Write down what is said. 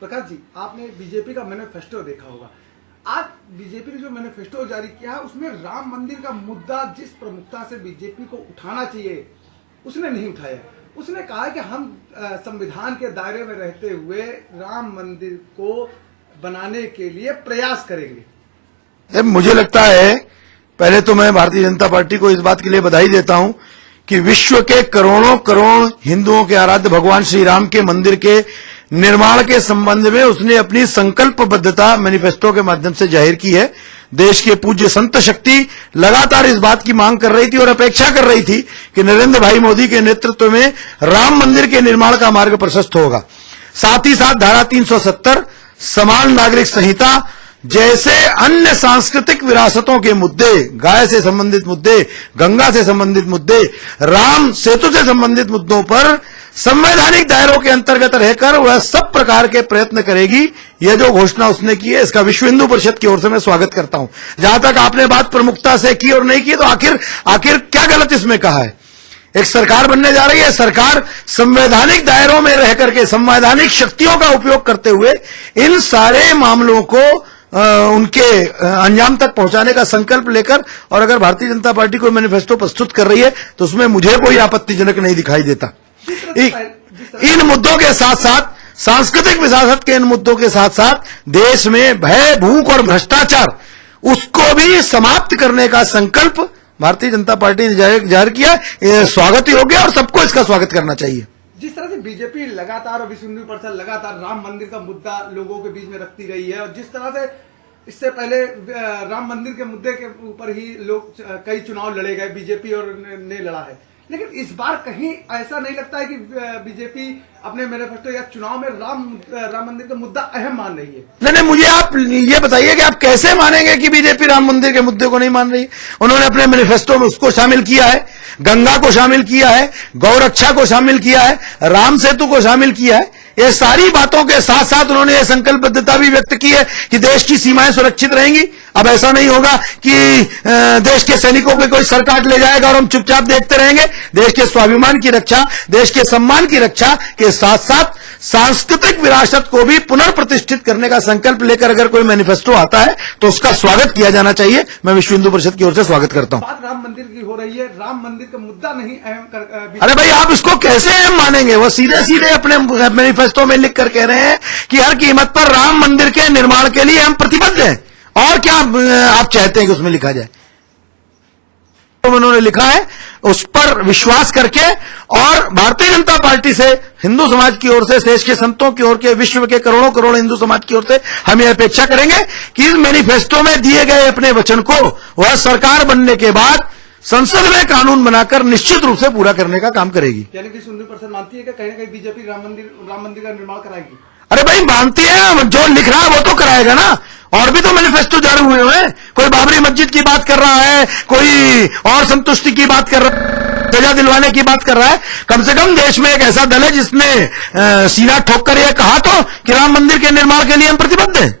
प्रकाश जी, आपने बीजेपी का मैनिफेस्टो देखा होगा। आज बीजेपी ने जो मैनिफेस्टो जारी किया है उसमें राम मंदिर का मुद्दा जिस प्रमुखता से बीजेपी को उठाना चाहिए उसने नहीं उठाया। उसने कहा कि हम संविधान के दायरे में रहते हुए राम मंदिर को बनाने के लिए प्रयास करेंगे। मुझे लगता है, पहले तो मैं भारतीय जनता पार्टी को इस बात के लिए बधाई देता हूं कि विश्व के करोड़ों करोड़ हिंदुओं के आराध्य भगवान श्री राम के मंदिर के निर्माण के संबंध में उसने अपनी संकल्पबद्धता मैनिफेस्टो के माध्यम से जाहिर की है। देश के पूज्य संत शक्ति लगातार इस बात की मांग कर रही थी और अपेक्षा कर रही थी कि नरेंद्र भाई मोदी के नेतृत्व में राम मंदिर के निर्माण का मार्ग प्रशस्त होगा। साथ ही साथ धारा 370, समान नागरिक संहिता जैसे अन्य सांस्कृतिक विरासतों के मुद्दे, गाय से संबंधित मुद्दे, गंगा से संबंधित मुद्दे, राम सेतु से संबंधित मुद्दों पर संवैधानिक दायरों के अंतर्गत रहकर वह सब प्रकार के प्रयत्न करेगी। यह जो घोषणा उसने की है इसका विश्व हिंदू परिषद की ओर से मैं स्वागत करता हूं। जहां तक आपने बात प्रमुखता से की और नहीं की, तो आखिर क्या गलत इसमें कहा है? एक सरकार बनने जा रही है, सरकार संवैधानिक दायरों में रह करके संवैधानिक शक्तियों का उपयोग करते हुए इन सारे मामलों को उनके अंजाम तक पहुंचाने का संकल्प लेकर, और अगर भारतीय जनता पार्टी कोई मैनिफेस्टो प्रस्तुत कर रही है तो उसमें मुझे कोई आपत्तिजनक नहीं दिखाई देता। इन मुद्दों के साथ साथ, सांस्कृतिक विरासत के इन मुद्दों के साथ साथ देश में भय, भूख और भ्रष्टाचार उसको भी समाप्त करने का संकल्प भारतीय जनता पार्टी ने जाहिर किया। ये स्वागत योग्य और सबको इसका स्वागत करना चाहिए। जिस तरह से बीजेपी लगातार और विश्व हिंदू परिषद लगातार राम मंदिर का मुद्दा लोगों के बीच में रखती रही है, और जिस तरह से इससे पहले राम मंदिर के मुद्दे के ऊपर ही लोग कई चुनाव लड़े गए, बीजेपी और ने लड़ा है, लेकिन इस बार कहीं ऐसा नहीं लगता है कि बीजेपी अपने मैनिफेस्टो या चुनाव में राम मंदिर का मुद्दा अहम मान रही है? नहीं, मुझे आप ये बताइए कि आप कैसे मानेंगे कि बीजेपी राम मंदिर के मुद्दे को नहीं मान रही? उन्होंने अपने मैनिफेस्टो में उसको शामिल किया है, गंगा को शामिल किया है, गौरक्षा को शामिल किया है, राम सेतु को शामिल किया है। ये सारी बातों के साथ साथ उन्होंने ये संकल्पबद्धता भी व्यक्त की है कि देश की सीमाएं सुरक्षित रहेंगी। अब ऐसा नहीं होगा कि देश के सैनिकों पे कोई सर काट ले जाएगा और हम चुपचाप देखते रहेंगे। देश के स्वाभिमान की रक्षा, देश के सम्मान की रक्षा के साथ साथ सांस्कृतिक विरासत को भी पुनर्प्रतिष्ठित करने का संकल्प लेकर अगर कोई मैनिफेस्टो आता है तो उसका स्वागत किया जाना चाहिए। मैं विश्व हिंदू परिषद की ओर से स्वागत करता हूं। बात राम मंदिर की हो रही है, राम मंदिर का मुद्दा नहीं अहम अरे भाई, आप इसको कैसे अहम मानेंगे? वो सीधे सीधे अपने मैनिफेस्टो में लिख कर कह रहे हैं कि हर कीमत पर राम मंदिर के निर्माण के लिए हम प्रतिबद्ध हैं। और क्या आप चाहते हैं कि उसमें लिखा जाए? उन्होंने लिखा है उस पर विश्वास करके, और भारतीय जनता पार्टी से, हिंदू समाज की ओर से, देश के संतों की ओर के, विश्व के करोड़ों करोड़ हिंदू समाज की ओर से हम यह अपेक्षा करेंगे कि इस मैनिफेस्टो में दिए गए अपने वचन को वह सरकार बनने के बाद संसद में कानून बनाकर निश्चित रूप से पूरा करने का काम करेगी। यानी कि हिंदू परिषद मानती है कि कहीं ना कहीं बीजेपी राम मंदिर का निर्माण कराएगी? अरे भाई, मानती है, जो लिख रहा है वो तो कराएगा ना। और भी तो मैनिफेस्टो जारी हुए हैं। कोई बाबरी मस्जिद की बात कर रहा है, कोई और संतुष्टि की बात कर रहा है, सजा दिलवाने की बात कर रहा है। कम से कम देश में एक ऐसा दल है जिसने सीना ठोक कर यह कहा तो कि राम मंदिर के निर्माण के लिए हम प्रतिबद्ध हैं।